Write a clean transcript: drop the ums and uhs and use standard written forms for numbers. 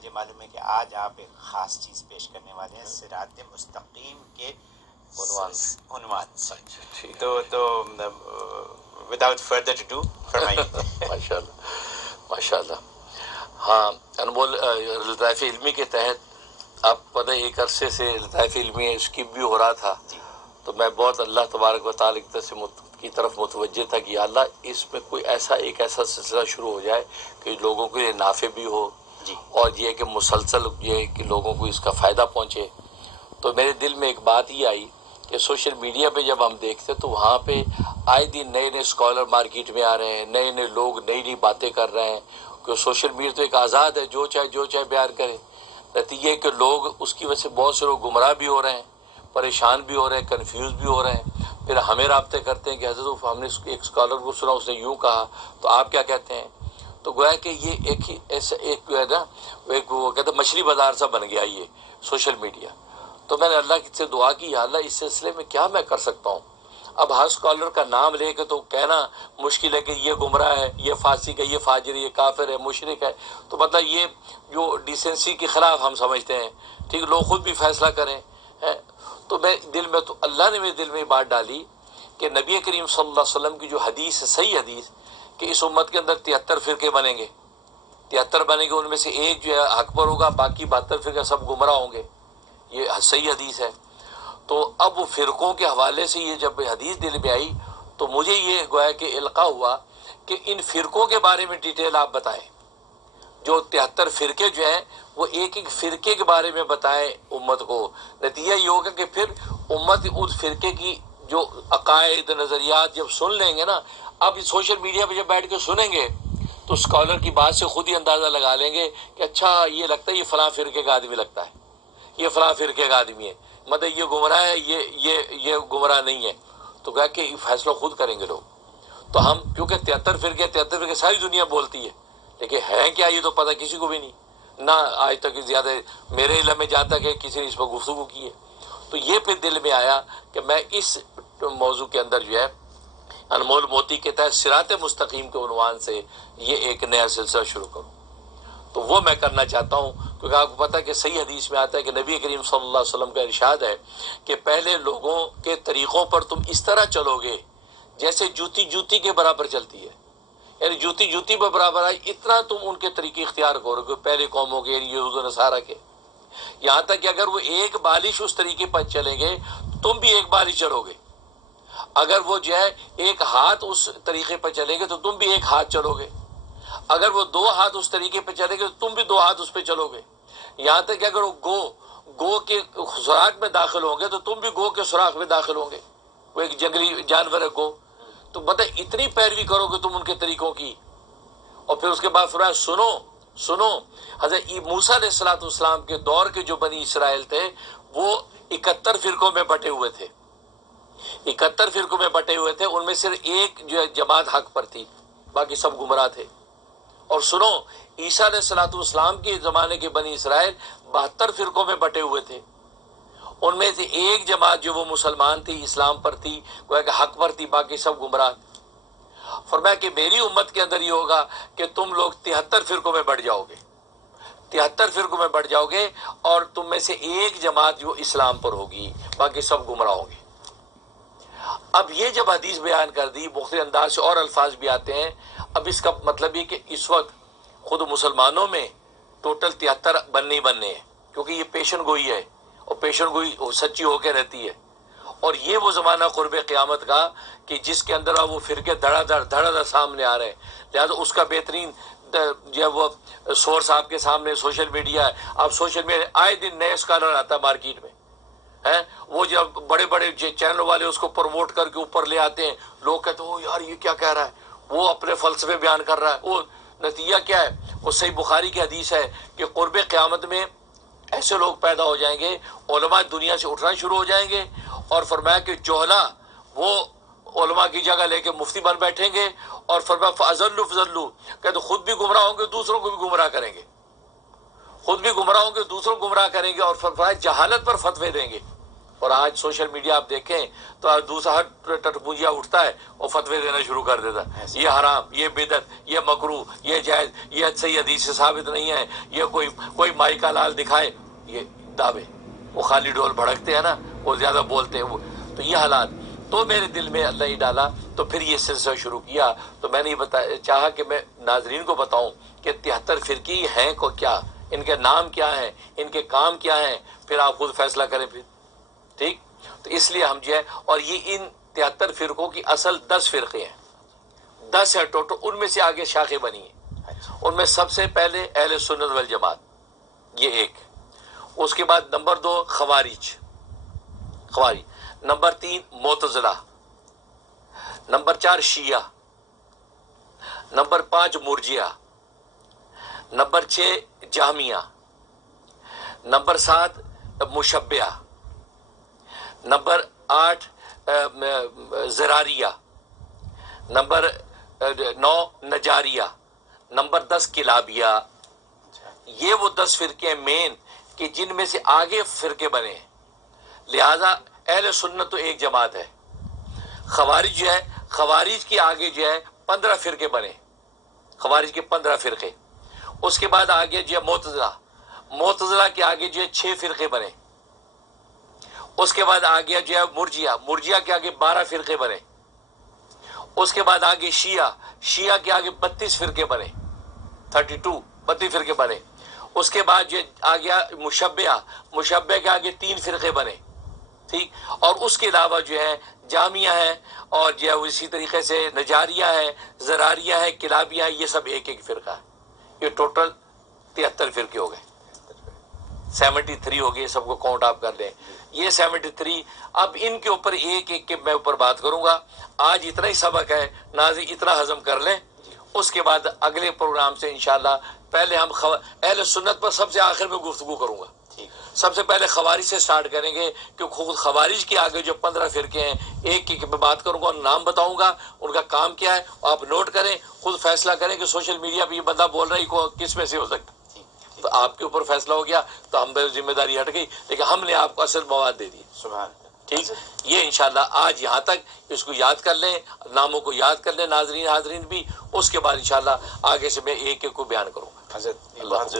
مجھے معلوم ہے کہ آج آپ ایک خاص چیز پیش کرنے والے ہیں صراط مستقیم کے عنوان سے. تو وداؤٹ فردر ٹو ڈو فرمائیے. ماشاء اللہ ماشاء اللہ. ہاں انمول لطائف علمی کے تحت آپ پتہ ایک عرصے سے لطائف علمی اسکپ بھی ہو رہا تھا. تو میں بہت اللہ تبارک و تعالیٰ کی طرف متوجہ تھا کہ یا اللہ اس میں کوئی ایک ایسا سلسلہ شروع ہو جائے کہ لوگوں کے لیے نافع بھی ہو اور یہ کہ مسلسل یہ کہ لوگوں کو اس کا فائدہ پہنچے. تو میرے دل میں ایک بات یہ آئی کہ سوشل میڈیا پہ جب ہم دیکھتے تو وہاں پہ آئے دن نئے نئے اسکالر مارکیٹ میں آ رہے ہیں, نئے نئے لوگ نئی نئی باتیں کر رہے ہیں. کہ سوشل میڈیا تو ایک آزاد ہے, جو چاہے بیان کرے. نتیجہ کہ لوگ اس کی وجہ سے بہت سے لوگ گمراہ بھی ہو رہے ہیں, پریشان بھی ہو رہے ہیں, کنفیوز بھی ہو رہے ہیں. پھر ہمیں رابطے کرتے ہیں کہ حضرت ہم نے ایک اسکالر کو سنا, اس نے یوں کہا, تو آپ کیا کہتے ہیں. تو گویا کہ یہ ایک ہی ایسا ایک جو ہے نا ایک وہ کہتے ہیں مچھلی بازار سا بن گیا یہ سوشل میڈیا. تو میں نے اللہ سے دعا کی, یا اللہ اس سلسلے میں کیا میں کر سکتا ہوں. اب ہر اسکالر کا نام لے کے تو کہنا مشکل ہے کہ یہ گمراہ ہے, یہ فاسق ہے, یہ فاجر ہے, یہ کافر ہے, مشرک ہے. تو مطلب یہ جو ڈیسنسی کے خلاف ہم سمجھتے ہیں. ٹھیک, لوگ خود بھی فیصلہ کریں. تو میں دل میں تو اللہ نے میرے دل میں بات ڈالی کہ نبی کریم صلی اللہ علیہ وسلم کی جو حدیث ہے, صحیح حدیث, کہ اس امت کے اندر 73 فرقے بنیں گے. 73 بنے گے, ان میں سے ایک جو ہے حق پر ہوگا, باقی 72 فرقے سب گمراہ ہوں گے. یہ صحیح حدیث ہے. تو اب وہ فرقوں کے حوالے سے یہ جب حدیث دل میں آئی تو مجھے یہ گویا کہ القاء ہوا کہ ان فرقوں کے بارے میں ڈیٹیل آپ بتائیں. جو 73 فرقے جو ہیں وہ ایک ایک فرقے کے بارے میں بتائیں امت کو. نتیجہ یہ ہوگا کہ پھر امت اس فرقے کی جو عقائد نظریات جب سن لیں گے نا, اب سوشل میڈیا پہ جب بیٹھ کے سنیں گے تو اسکالر کی بات سے خود ہی اندازہ لگا لیں گے کہ اچھا یہ لگتا ہے یہ فلاں فرقے کا آدمی لگتا ہے, یہ فلاں فرقے کا آدمی ہے, مطلب یہ گمراہ ہے, یہ گمراہ نہیں ہے. تو کہا کہ فیصلہ خود کریں گے لوگ. تو ہم کیونکہ 73 فرقے ساری دنیا بولتی ہے, لیکن ہے کیا یہ تو پتہ کسی کو بھی نہیں, نہ آج تک زیادہ میرے علم میں جاتا کہ کسی نے اس پر گفتگو کی ہے. تو یہ پھر دل میں آیا کہ میں اس موضوع کے اندر جو ہے انمول موتی کے تحت صراط مستقیم کے عنوان سے یہ ایک نیا سلسلہ شروع کروں. تو وہ میں کرنا چاہتا ہوں کیونکہ آپ کو پتہ ہے کہ صحیح حدیث میں آتا ہے کہ نبی کریم صلی اللہ علیہ وسلم کا ارشاد ہے کہ پہلے لوگوں کے طریقوں پر تم اس طرح چلو گے جیسے جوتی کے برابر چلتی ہے. یعنی جوتی پر برابر آئی, اتنا تم ان کے طریقے اختیار کرو گے پہلے قوموں کے, یعنی یہود و نصارہ کے. یہاں تک کہ اگر وہ ایک بالش اس طریقے پر چلیں گے تم بھی ایک بالش چلو گے. اگر وہ جو ہے ایک ہاتھ اس طریقے پر چلیں گے تو تم بھی ایک ہاتھ چلو گے. اگر وہ 2 ہاتھ اس طریقے پہ چلیں گے تو تم بھی 2 ہاتھ اس پہ چلو گے. یہاں تک کہ اگر وہ گو کے سوراخ میں داخل ہوں گے تو تم بھی گو کے سوراخ میں داخل ہوں گے. وہ ایک جنگلی جانور ہے گو. تو مطلب اتنی پیروی کرو گے تم ان کے طریقوں کی. اور پھر اس کے بعد فرمایا سنو حضرت موسیٰ علیہ السلام کے دور کے جو بنی اسرائیل تھے وہ 71 فرقوں میں بٹے ہوئے تھے. 71 فرقوں میں بٹے ہوئے تھے, ان میں صرف ایک جو ہے جماعت حق پر تھی, باقی سب گمراہ تھے. اور سنو عیسیٰ علیہ السلام کے زمانے کے بنی اسرائیل 72 فرقوں میں بٹے ہوئے تھے. ان میں سے ایک جماعت جو وہ مسلمان تھی, اسلام پر تھی, گویا کہ حق پر تھی, باقی سب گمراہ. فرمایا کہ میری امت کے اندر یہ ہوگا کہ تم لوگ 73 فرقوں میں بٹ جاؤ گے, 73 فرقوں میں بٹ جاؤ گے, اور تم میں سے ایک جماعت جو اسلام پر ہوگی, باقی سب گمراہ ہوں گے. اب یہ جب حدیث بیان کر دی مختلف انداز سے اور الفاظ بھی آتے ہیں. اب اس کا مطلب یہ کہ اس وقت خود مسلمانوں میں ٹوٹل 73 بننے ہیں, کیونکہ یہ پیشن گوئی ہے, اور پیشن گوئی سچی ہو کے رہتی ہے. اور یہ وہ زمانہ قرب قیامت کا کہ جس کے اندر وہ فرقے دھڑا دھڑ سامنے آ رہے ہیں. لہٰذا اس کا بہترین جو ہے وہ سورس آپ کے سامنے سوشل میڈیا ہے. آپ سوشل میڈیا آئے دن نئے اسکالر آتا ہے مارکیٹ میں, وہ جب بڑے بڑے چینل والے اس کو پروموٹ کر کے اوپر لے آتے ہیں, لوگ کہتے ہیں یار یہ کیا کہہ رہا ہے, وہ اپنے فلسفے بیان کر رہا ہے. وہ نتیجہ کیا ہے, وہ صحیح بخاری کی حدیث ہے کہ قرب قیامت میں ایسے لوگ پیدا ہو جائیں گے, علماء دنیا سے اٹھنا شروع ہو جائیں گے, اور فرمایا کہ جوہلا وہ علماء کی جگہ لے کے مفتی بن بیٹھیں گے, اور فرمایا فضلوا کہ تو خود بھی گمراہ ہوں گے, دوسروں کو بھی گمراہ کریں گے, خود بھی گمراہ ہوں گے, دوسروں کو گمراہ کریں گے, اور فرمایا جہالت پر فتوے دیں گے. اور آج سوشل میڈیا آپ دیکھیں تو دوسرا ہر ٹٹپونجیا اٹھتا ہے اور فتوے دینا شروع کر دیتا ہے، یہ حرام، یہ بدعت، یہ مکروہ، یہ جائز، یہ صحیح حدیث سے ثابت نہیں ہے، یہ کوئی مائی کا لال دکھائے، یہ دعوے، وہ خالی ڈول بھڑکتے ہیں نا، وہ زیادہ بولتے ہیں وہ، تو یہ حالات تو میرے دل میں اللہ ہی ڈالا، تو پھر یہ سلسلہ شروع کیا. تو میں نے یہ چاہا کہ میں ناظرین کو بتاؤں کہ 73 فرقے ہیں کو کیا، ان کے نام کیا ہیں، ان کے کام کیا ہیں، پھر آپ خود فیصلہ کریں پھر. ٹھیک، تو اس لیے ہم جو ہے، اور یہ ان 73 فرقوں کی اصل 10 فرقے ہیں، 10 ہے ٹوٹل، ان میں سے آگے شاخیں بنی ہیں. ان میں سب سے پہلے اہل سنت والجماعت، یہ ایک. اس کے بعد نمبر 2 خوارج، نمبر 3 معتزلہ، نمبر 4 شیعہ، نمبر 5 مرجئہ، نمبر 6 جہمیہ، نمبر 7 مشبہہ، نمبر 8 زراریہ، نمبر 9 نجاریہ، نمبر 10 کلابیہ. یہ وہ 10 فرقے مین کہ جن میں سے آگے فرقے بنے ہیں. لہذا اہل سنت تو ایک جماعت ہے. خوارج جو ہے، خوارج کے آگے جو ہے 15 فرقے بنے، خوارج کے 15 فرقے. اس کے بعد آگے جو ہے معتزلہ کے آگے جو ہے 6 فرقے بنے. اس کے بعد آگے جو ہے مرجئہ کے آگے 12 فرقے بنے. اس کے بعد آگے شیعہ کے آگے 32 فرقے بنے، 32 فرقے بنے. اس کے بعد جو آ گیا مشبہ کے آگے 3 فرقے بنے. ٹھیک، اور اس کے علاوہ جو ہے جامعہ ہے، اور جو ہے اسی طریقے سے نجاریہ ہے، زراریہ ہے، کلابیہ ہے، یہ سب ایک ایک فرقہ ہے. یہ ٹوٹل 73 فرقے ہو گئے، 73 ہو گئے. سب کو کاؤنٹ آپ کر لیں، یہ 73. اب ان کے اوپر ایک ایک کے میں اوپر بات کروں گا. آج اتنا ہی سبق ہے، ناظرین اتنا ہضم کر لیں. اس کے بعد اگلے پروگرام سے انشاءاللہ پہلے ہم اہل سنت پر سب سے آخر میں گفتگو کروں گا. سب سے پہلے خوارج سے سٹارٹ کریں گے، کہ خود خوارج کے آگے جو 15 فرقے ہیں ایک ایک میں بات کروں گا، نام بتاؤں گا، ان کا کام کیا ہے. آپ نوٹ کریں، خود فیصلہ کریں کہ سوشل میڈیا پہ یہ بندہ بول رہا ہے کس میں سے ہو سکتا. تو آپ کے اوپر فیصلہ ہو گیا، تو ہم ذمہ داری ہٹ گئی، لیکن ہم نے آپ کو اصل مواد دے دی. سبحان. ٹھیک، یہ انشاءاللہ آج یہاں تک اس کو یاد کر لیں، ناموں کو یاد کر لیں ناظرین حاضرین بھی. اس کے بعد انشاءاللہ آگے سے میں ایک ایک کو بیان کروں گا. حضرت اللہ